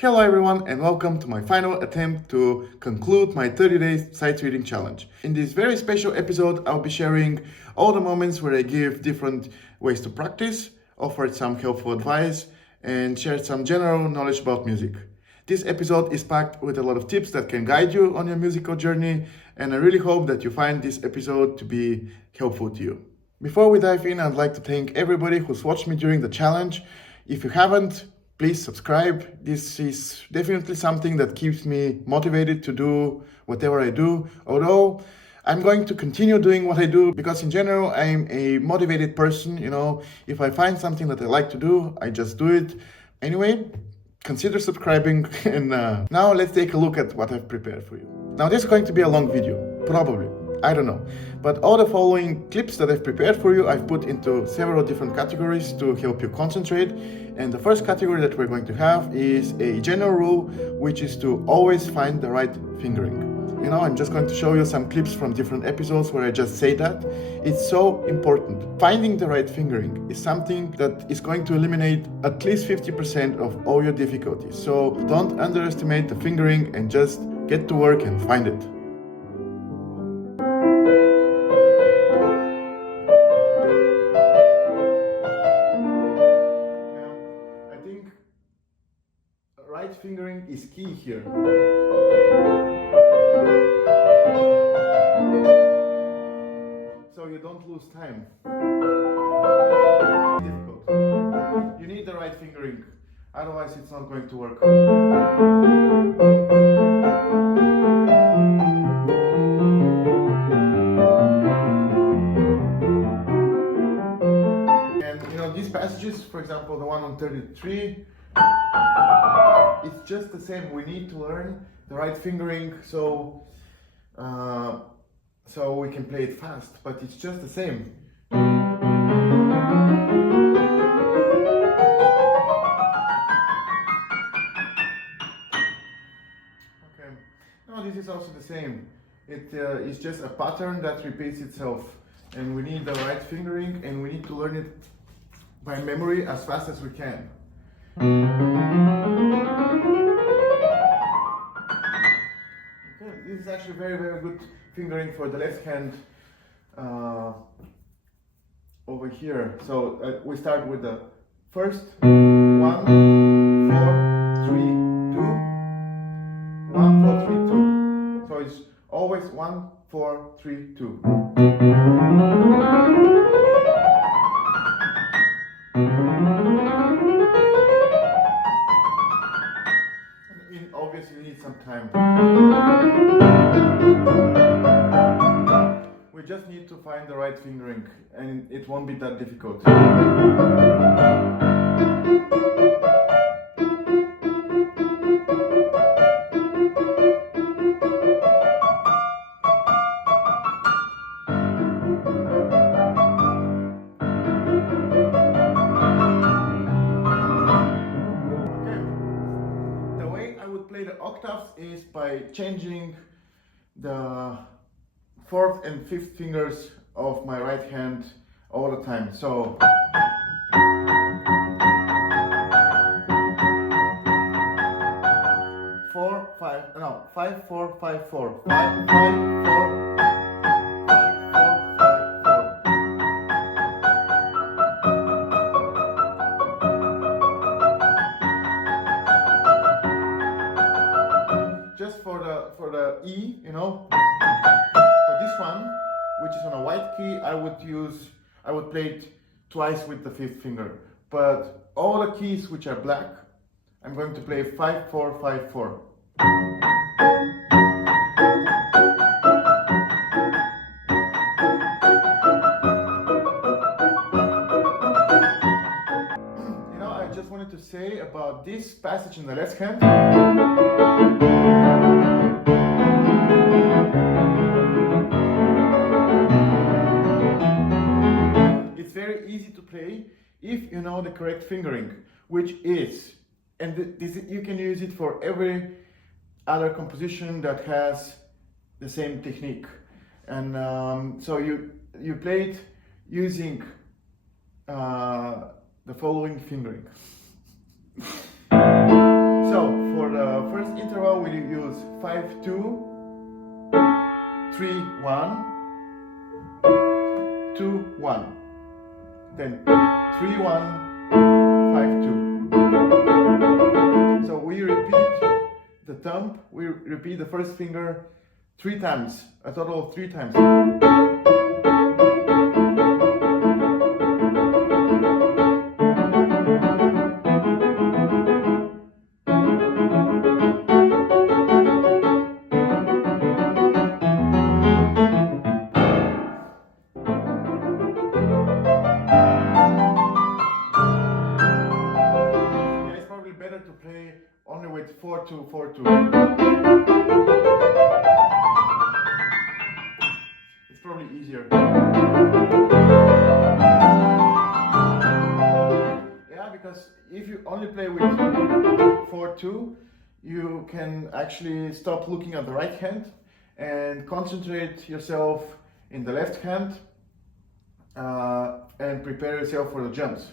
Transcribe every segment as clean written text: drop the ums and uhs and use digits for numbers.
Hello everyone and welcome to my final attempt to conclude my 30-day sight reading challenge. In this very special episode, I'll be sharing all the moments where I give different ways to practice, offered some helpful advice, and shared some general knowledge about music. This episode is packed with a lot of tips that can guide you on your musical journey, and I really hope that you find this episode to be helpful to you. Before we dive in, I'd like to thank everybody who's watched me during the challenge. If you haven't, please subscribe. This is definitely something that keeps me motivated to do whatever I do. Although I'm going to continue doing what I do because in general, I'm a motivated person. If I find something that I like to do, I just do it. Anyway, consider subscribing and now let's take a look at what I've prepared for you. Now this is going to be a long video, probably. I don't know. But all the following clips that I've prepared for you, I've put into several different categories to help you concentrate. And the first category that we're going to have is a general rule, which is to always find the right fingering. I'm just going to show you some clips from different episodes where I just say that. It's so important. Finding the right fingering is something that is going to eliminate at least 50% of all your difficulties. So don't underestimate the fingering and just get to work and find it. Right fingering is key here. So you don't lose time. Difficult. You need the right fingering, otherwise it's not going to work. And these passages, for example, the one on 33, it's just the same. We need to learn the right fingering so we can play it fast, but it's just the same. Okay, now this is also the same. It is just a pattern that repeats itself, and we need the right fingering, and we need to learn it by memory as fast as we can. Okay, this is actually very, very good fingering for the left hand over here. So we start with the first 1, 4, 3, 2, 1, 4, 3, 2. So it's always 1, 4, 3, 2. Obviously, you need some time. We just need to find the right fingering, and it won't be that difficult. Play the octaves is by changing the fourth and fifth fingers of my right hand all the time. So 5, 4, 5, 4, 5, 5, 4. Just for the E, for this one, which is on a white key, I would play it twice with the fifth finger. But all the keys which are black, I'm going to play 5, 4, 5, 4. I just wanted to say about this passage in the left hand. It's very easy to play if you know the correct fingering, which is, and you can use it for every other composition that has the same technique. And so you play it using the following fingering. So 5 2 3 1 2 1, then 3 1 5 2. So we repeat the thumb, we repeat the first finger 3 times, a total of 3 times. Better to play only with 4 2 4 2. It's probably easier. Yeah, because if you only play with 4 2, you can actually stop looking at the right hand and concentrate yourself in the left hand and prepare yourself for the jumps.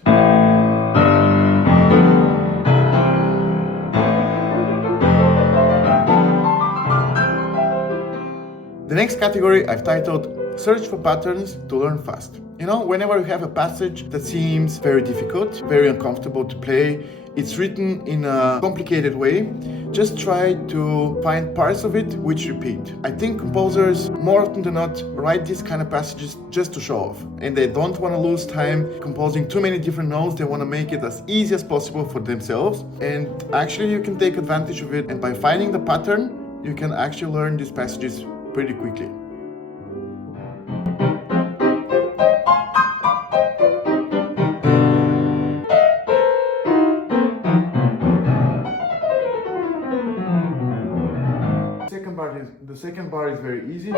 The next category I've titled Search for Patterns to Learn Fast. You know, whenever you have a passage that seems very difficult, very uncomfortable to play, it's written in a complicated way, just try to find parts of it which repeat. I think composers more often than not write these kind of passages just to show off, and they don't want to lose time composing too many different notes. They want to make it as easy as possible for themselves, and actually you can take advantage of it, and by finding the pattern you can actually learn these passages pretty quickly. The second bar is very easy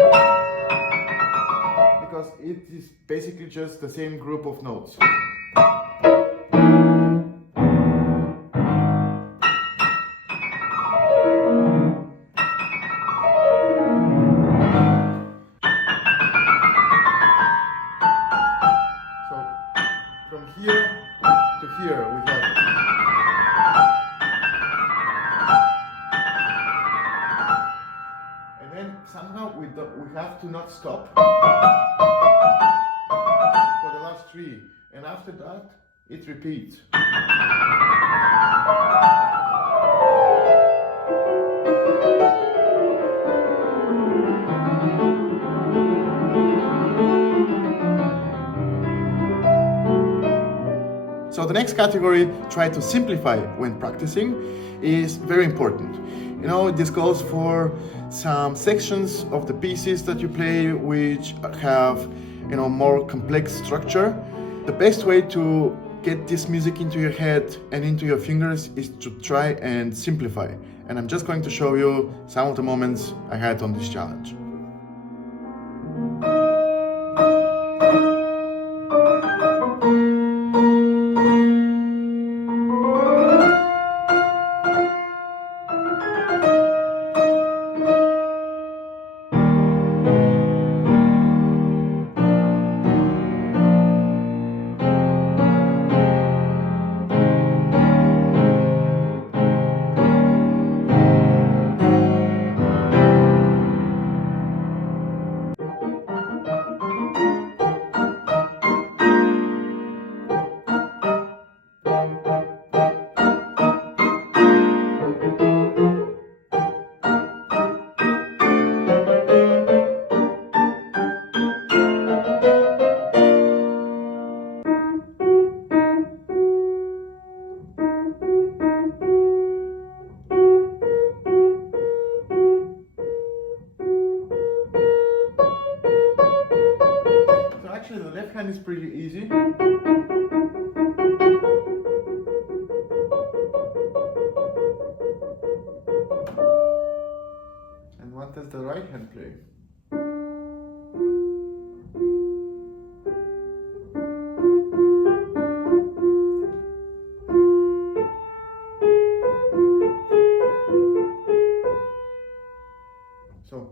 because it is basically just the same group of notes. From here to here we have. And then somehow we have to not stop for the last 3. And after that it repeats. So the next category, try to simplify when practicing, is very important. You know, this goes for some sections of the pieces that you play which have, you know, more complex structure. The best way to get this music into your head and into your fingers is to try and simplify. And I'm just going to show you some of the moments I had on this challenge. Actually, the left hand is pretty easy. And what does the right hand play? So.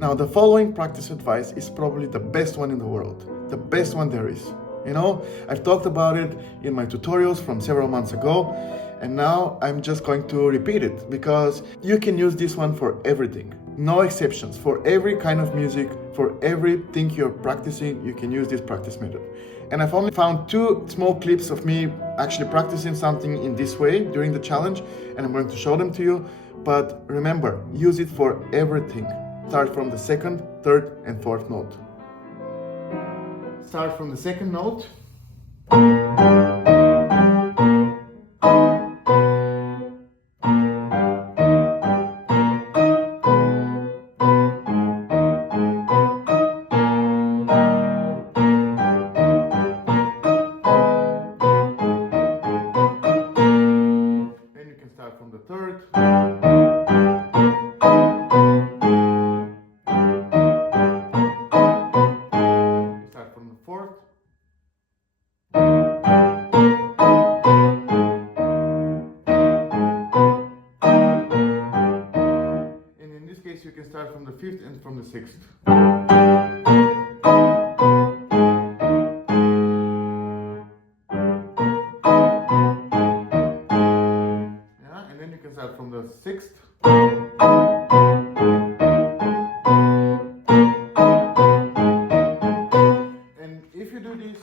Now, the following practice advice is probably the best one in the world, the best one there is. You know, I've talked about it in my tutorials from several months ago, and now I'm just going to repeat it because you can use this one for everything. No exceptions. For every kind of music, for everything you're practicing, you can use this practice method. And I've only found 2 small clips of me actually practicing something in this way during the challenge, and I'm going to show them to you. But remember, use it for everything. Start from the 2nd, 3rd, and 4th note. Start from the 2nd note. Then you can start from the 3rd. You can start from the 5th and from the 6th. Yeah, and then you can start from the 6th. And if you do this,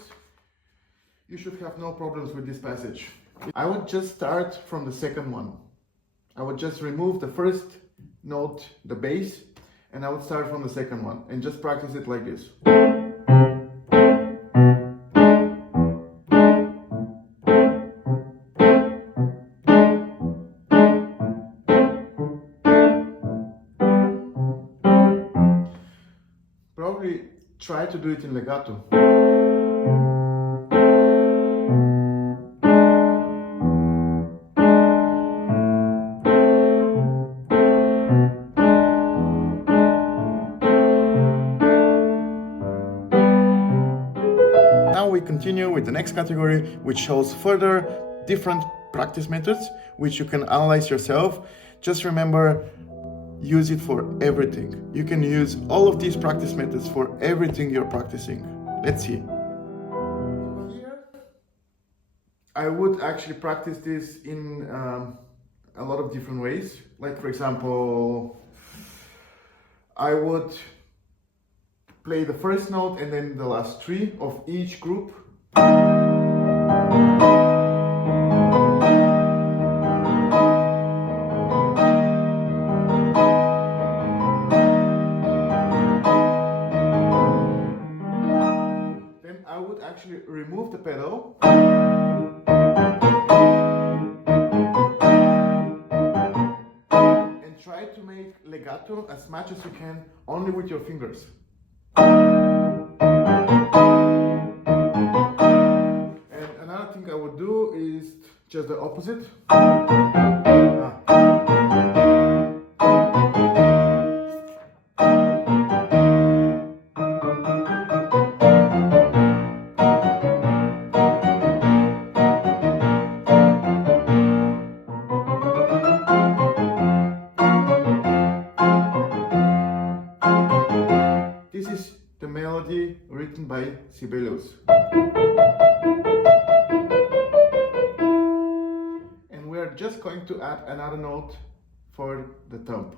you should have no problems with this passage. I would just start from the 2nd one. I would just remove the 1st note, the bass, and I would start from the 2nd one and just practice it like this. Probably try to do it in legato. Now we continue with the next category, which shows further different practice methods, which you can analyze yourself. Just remember, use it for everything. You can use all of these practice methods for everything you're practicing. Let's see. Here, I would actually practice this in a lot of different ways. Like, for example, I would play the 1st note and then the last 3 of each group. Then I would actually remove the pedal. And try to make legato as much as you can only with your fingers. And another thing I would do is just the opposite. This is the melody written by Sibelius. And we are just going to add another note for the thumb.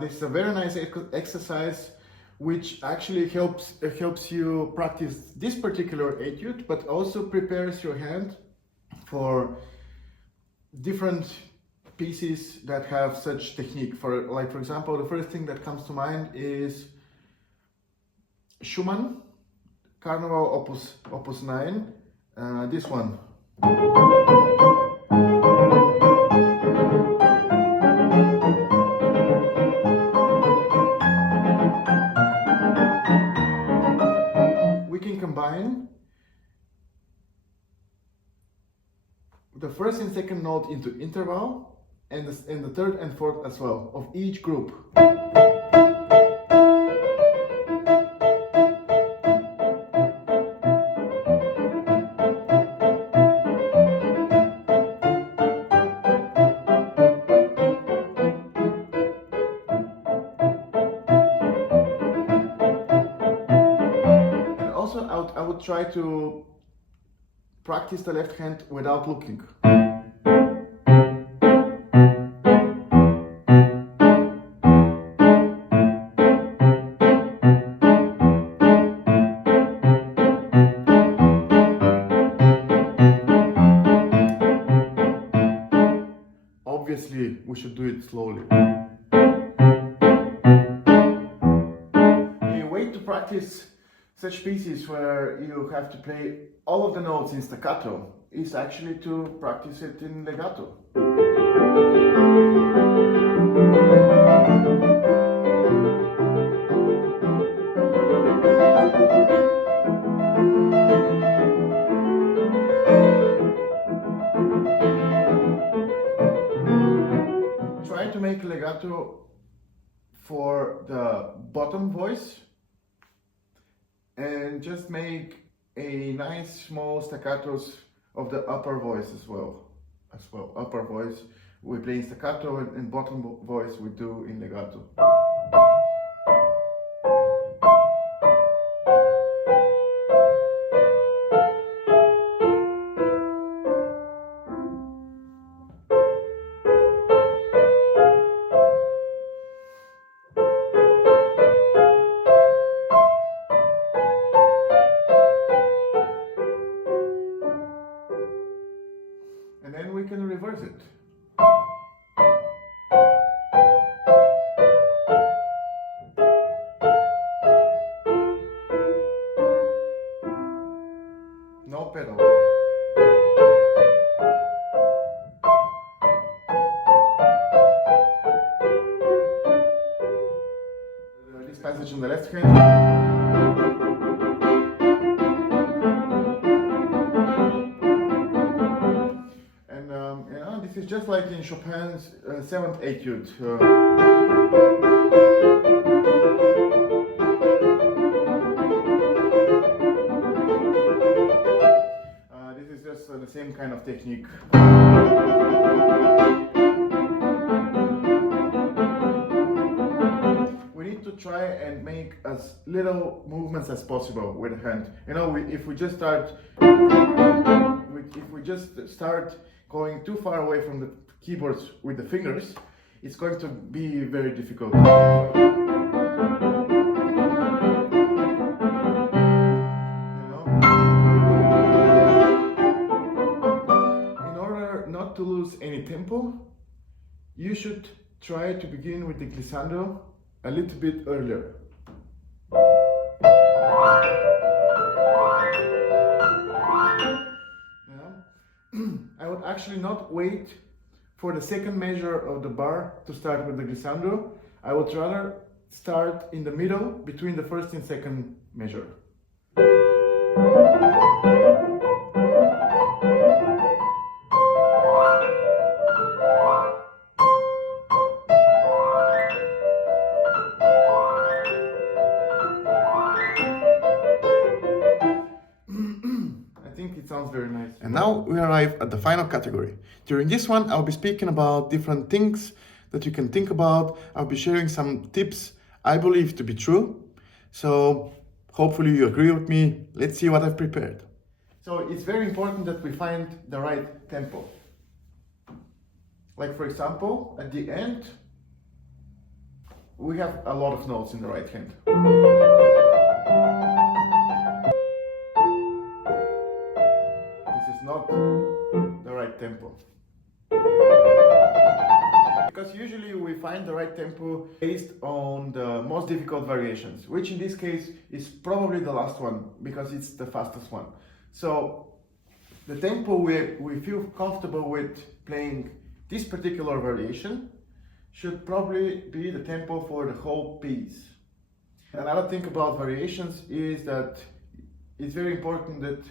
This is a very nice exercise which actually helps you practice this particular etude, but also prepares your hand for different pieces that have such technique. For example, the first thing that comes to mind is Schumann, Carnival Opus 9, this one. first and second note into interval, and the third and fourth as well of each group. And also I would try to practice the left hand without looking. Obviously, we should do it slowly. A way to practice such pieces where you have to play all of the notes in staccato is actually to practice it in legato. Try to make legato for the bottom voice and just make a nice small staccatos of the upper voice as well. Upper voice we play in staccato, and bottom voice we do in legato. And then we can reverse it. No pedal. This passage on the left hand. This is just like in Chopin's 7th Etude. This is just the same kind of technique. We need to try and make as little movements as possible with the hand. You know, if we just start going too far away from the keyboards with the fingers, it's going to be very difficult. You know? In order not to lose any tempo, you should try to begin with the glissando a little bit earlier. I would actually not wait for the second measure of the bar to start with the glissando. I would rather start in the middle between the first and second measure. It sounds very nice. And now we arrive at the final category. During this one, I'll be speaking about different things that you can think about. I'll be sharing some tips I believe to be true. So hopefully you agree with me. Let's see what I've prepared. So it's very important that we find the right tempo. Like for example, at the end, we have a lot of notes in the right hand. Not the right tempo. Because usually we find the right tempo based on the most difficult variations, which in this case is probably the last one because it's the fastest one. So the tempo we feel comfortable with playing this particular variation should probably be the tempo for the whole piece. Another thing about variations is that it's very important that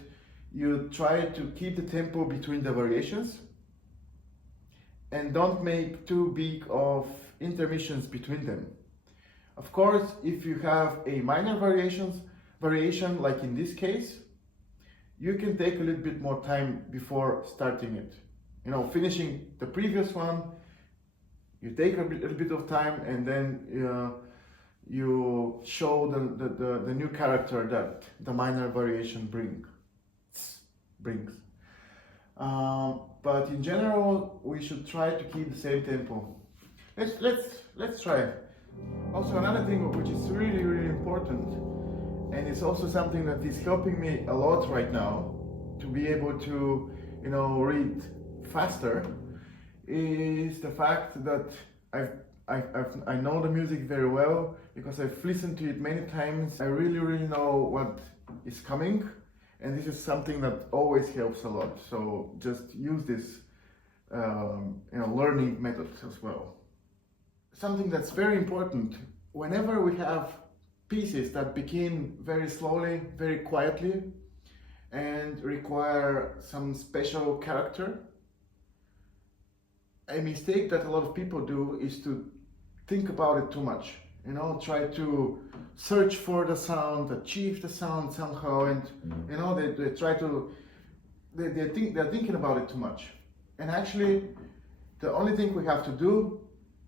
you try to keep the tempo between the variations and don't make too big of intermissions between them. Of course, if you have a minor variation like in this case, you can take a little bit more time before starting it. You know, finishing the previous one, you take a little bit of time, and then you show the new character that the minor variation brings. But in general, we should try to keep the same tempo. Let's try it. Also, another thing which is really important, and it's also something that is helping me a lot right now to be able to, you know, read faster, is the fact that I know the music very well because I've listened to it many times. I really know what is coming, and this is something that always helps a lot. So just use this learning method as well. Something that's very important, whenever we have pieces that begin very slowly, very quietly, and require some special character, a mistake that a lot of people do is to think about it too much. You know, try to search for the sound, achieve the sound somehow, and you know, they try to, they're thinking about it too much. And actually, the only thing we have to do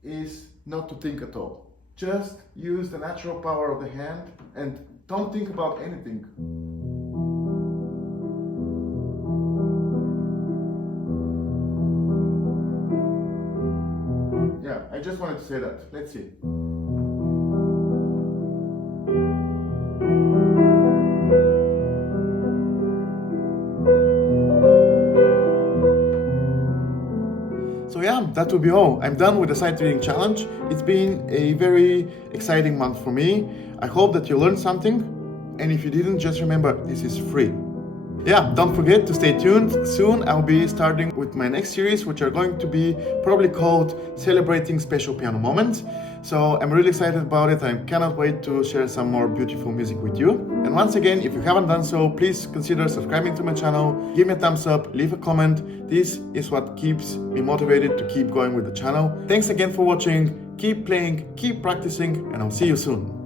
is not to think at all. Just use the natural power of the hand and don't think about anything. Yeah, I just wanted to say that. Let's see. So yeah, that will be all. I'm done with the sight reading challenge. It's been a very exciting month for me. I hope that you learned something. And if you didn't, just remember, this is free. Yeah, don't forget to stay tuned. Soon I'll be starting with my next series, which are going to be probably called Celebrating Special Piano Moments. So I'm really excited about it. I cannot wait to share some more beautiful music with you. And once again, if you haven't done so, please consider subscribing to my channel, give me a thumbs up, leave a comment. This is what keeps me motivated to keep going with the channel. Thanks again for watching. Keep playing, keep practicing, and I'll see you soon.